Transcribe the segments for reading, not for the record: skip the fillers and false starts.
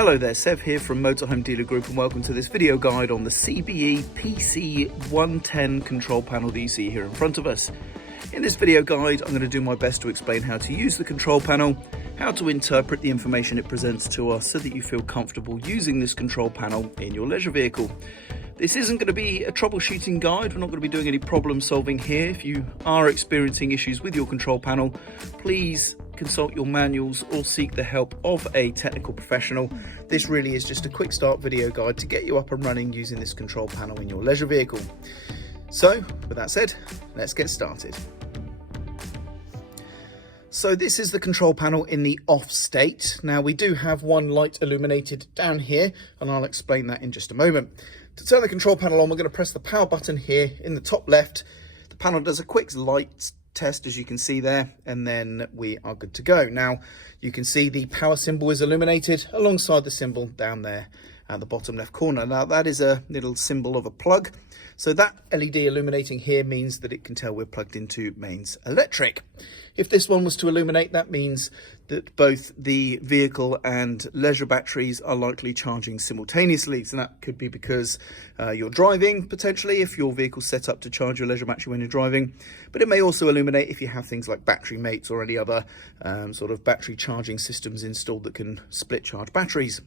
Hello there, Sev here from Motorhome Dealer Group, and welcome to this video guide on the CBE PC110 control panel that you see here in front of us. In this video guide, I'm going to do my best to explain how to use the control panel, how to interpret the information it presents to us so that you feel comfortable using this control panel in your leisure vehicle. This isn't going to be a troubleshooting guide. We're not going to be doing any problem solving here. If you are experiencing issues with your control panel, please consult your manuals or seek the help of a technical professional. This really is just a quick start video guide to get you up and running using this control panel in your leisure vehicle. So with that said, let's get started. So this is the control panel in the off state. Now we do have one light illuminated down here, and I'll explain that in just a moment. To turn the control panel on, we're going to press the power button here in the top left. The panel does a quick light test, as you can see there, and then we are good to go. Now you can see the power symbol is illuminated alongside the symbol down there at the bottom left corner. Now that is a little symbol of a plug, so that LED illuminating here means that it can tell we're plugged into mains electric. If this one was to illuminate, that means that both the vehicle and leisure batteries are likely charging simultaneously. So that could be because you're driving, potentially, if your vehicle's set up to charge your leisure battery when you're driving. But it may also illuminate if you have things like battery mates or any other sort of battery charging systems installed that can split charge batteries.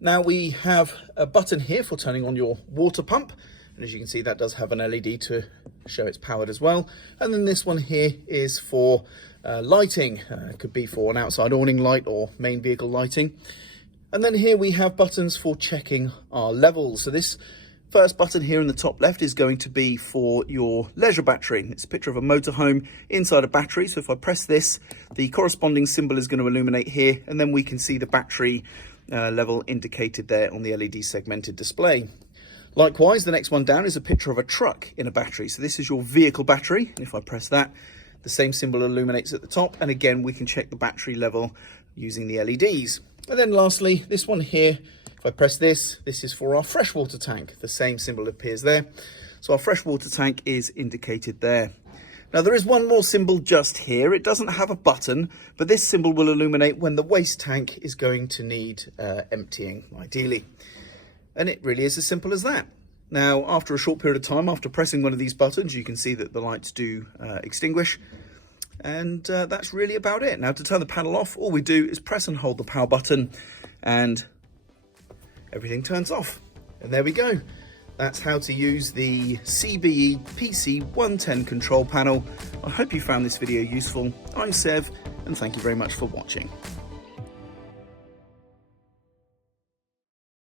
Now we have a button here for turning on your water pump, and as you can see, that does have an LED to show it's powered as well. And then this one here is for lighting. It could be for an outside awning light or main vehicle lighting. And then here we have buttons for checking our levels. So this first button here in the top left is going to be for your leisure battery. It's a picture of a motorhome inside a battery. So if I press this, the corresponding symbol is going to illuminate here, and then we can see the battery level indicated there on the LED segmented display. Likewise, the next one down is a picture of a truck in a battery. So this is your vehicle battery, and if I press that, the same symbol illuminates at the top, and again we can check the battery level using the LEDs. And then lastly, this one here, if I press this, this is for our freshwater tank. The same symbol appears there. So our freshwater tank is indicated there. Now there is one more symbol just here. It doesn't have a button, but this symbol will illuminate when the waste tank is going to need emptying, ideally. And it really is as simple as that. Now, after a short period of time, after pressing one of these buttons, you can see that the lights do extinguish. And that's really about it. Now, to turn the panel off, all we do is press and hold the power button, and everything turns off. And there we go. That's how to use the CBE PC110 control panel. I hope you found this video useful. I'm Sev, and thank you very much for watching.